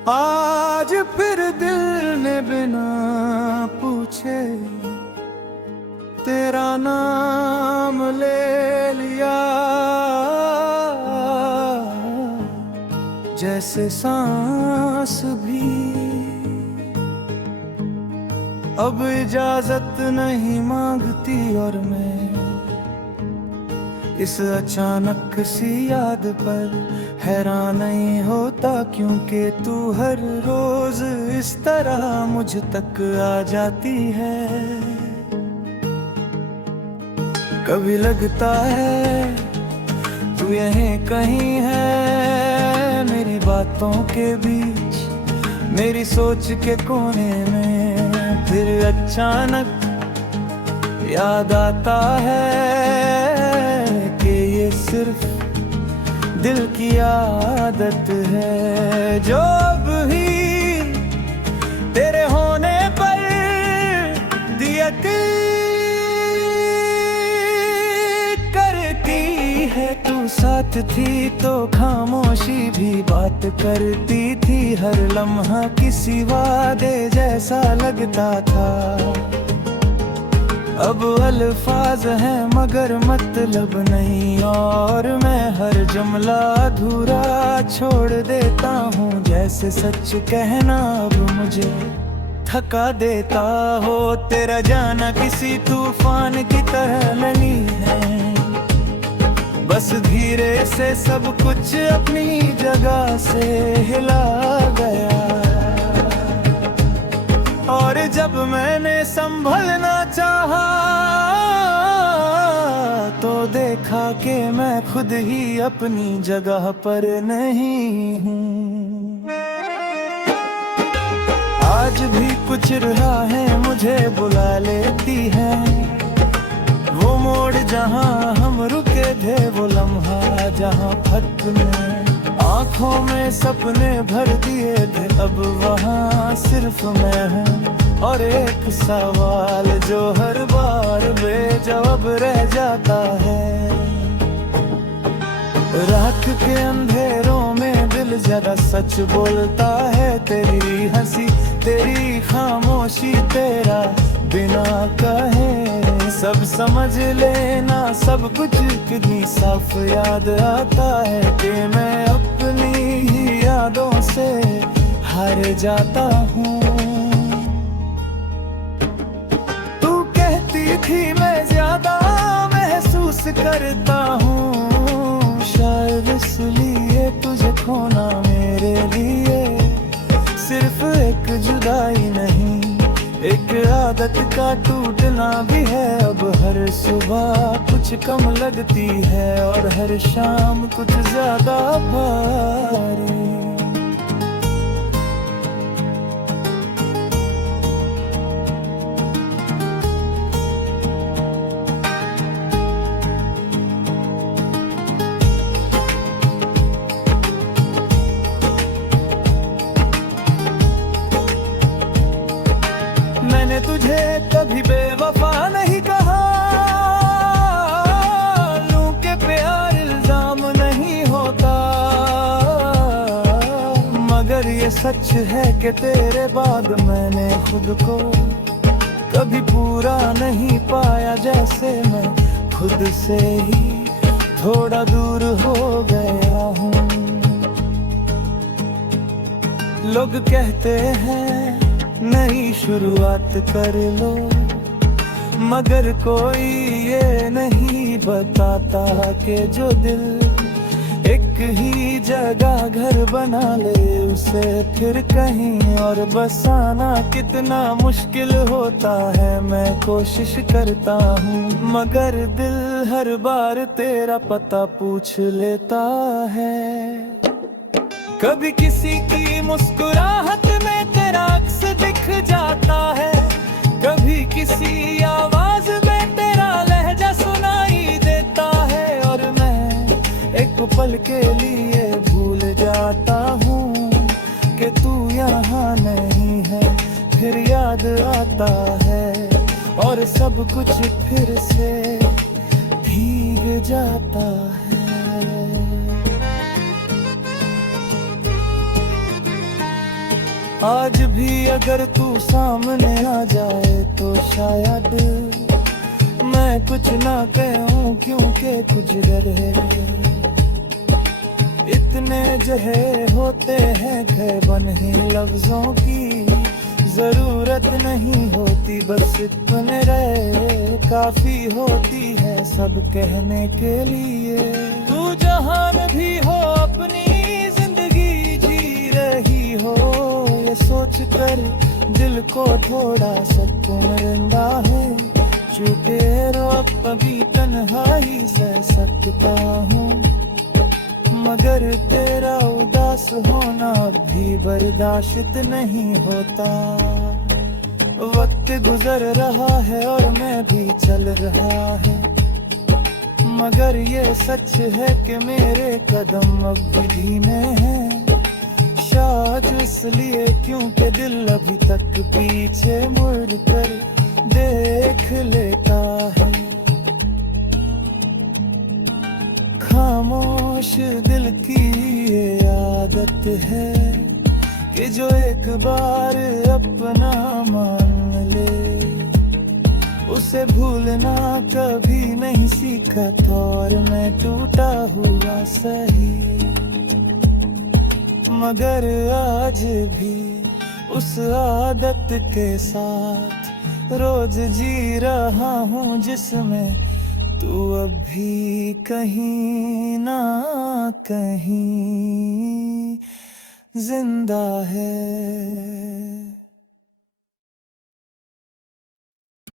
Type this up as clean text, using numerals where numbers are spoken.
आज फिर दिल ने बिना पूछे तेरा नाम ले लिया, जैसे सांस भी अब इजाजत नहीं मांगती। और मैं इस अचानक सी याद पर हैरान नहीं होता, क्योंकि तू हर रोज इस तरह मुझ तक आ जाती है। कभी लगता है तू यहीं कहीं है, मेरी बातों के बीच, मेरी सोच के कोने में। फिर अचानक याद आता है कि ये सिर्फ दिल की आदत है, जो अब ही तेरे होने पर दियत करती है। तू साथ थी तो खामोशी भी बात करती थी, हर लम्हा किसी वादे जैसा लगता था। अब अल्फाज हैं मगर मतलब नहीं, और मैं हर जुमला अधूरा छोड़ देता हूँ, जैसे सच कहना अब मुझे थका देता हो। तेरा जाना किसी तूफान की तरह नहीं है, बस धीरे से सब कुछ अपनी जगह से हिला गया। और जब मैंने संभलना चाहा तो देखा कि मैं खुद ही अपनी जगह पर नहीं हूँ। आज भी कुछ रहा है मुझे बुला लेती है, वो मोड़ जहाँ हम रुके थे, वो लम्हा जहाँ फत में आँखों में सपने भर दिए थे। अब वहाँ सिर्फ मैं हूँ और एक सवाल जो हर बार बेजवाब रह जाता है। रात के अंधेरों में दिल जरा सच बोलता है, तेरी हंसी तेरी खामोशी तेरा बिना कहे सब समझ लेना। सब कुछ कितनी साफ याद आता है कि मैं अपनी ही यादों से हार जाता हूँ। तू कहती थी मैं ज्यादा महसूस करता हूँ, शायद इसलिए तुझे खोना मेरे लिए सिर्फ एक जुदाई नहीं, एक आदत का टूटना भी है। अब हर सुबह कुछ कम लगती है और हर शाम कुछ ज्यादा भारी। मैंने तुझे कभी बेवफा नहीं कहा, लूं के प्यार इल्जाम नहीं होता, मगर ये सच है कि तेरे बाद मैंने खुद को कभी पूरा नहीं पाया, जैसे मैं खुद से ही थोड़ा दूर हो गया हूँ। लोग कहते हैं नई शुरुआत कर लो, मगर कोई ये नहीं बताता कि जो दिल एक ही जगह घर बना ले, उसे फिर कहीं और बसाना कितना मुश्किल होता है। मैं कोशिश करता हूँ मगर दिल हर बार तेरा पता पूछ लेता है। कभी किसी की मुस्कुराहट में तेरा अक्स दिख जाता है, कभी किसी आवाज में तेरा लहजा सुनाई देता है, और मैं एक पल के लिए भूल जाता हूँ कि तू यहाँ नहीं है। फिर याद आता है और सब कुछ फिर से भीग जाता है। आज भी अगर तू सामने आ जाए तो शायद मैं कुछ ना कहूँ, क्योंकि कुछ डर है। इतने जहे होते हैं खैबन ही लफ्जों की, जरूरत नहीं होती, बस इतने रहे काफी होती है सब कहने के लिए। तू जहान भी हो अपनी जिंदगी जी रही हो, ये सोच कर दिल को थोड़ा सुकून मिलता है। छूटे अब अभी तन्हाई सह सकता हूँ, मगर तेरा उदास होना भी बर्दाश्त नहीं होता। वक्त गुजर रहा है और मैं भी चल रहा है, मगर ये सच है कि मेरे कदम अब भी धीमे हैं। शायद इसलिए क्योंकि दिल अभी तक पीछे मुड़ कर देख लेता है। खामोश दिल की ये आदत है कि जो एक बार अपना मान ले, उसे भूलना कभी नहीं सीखा था और मैं टूटा हुआ सही, मगर आज भी उस आदत के साथ रोज जी रहा हूँ जिसमें तू अब भी कहीं ना कहीं जिंदा है।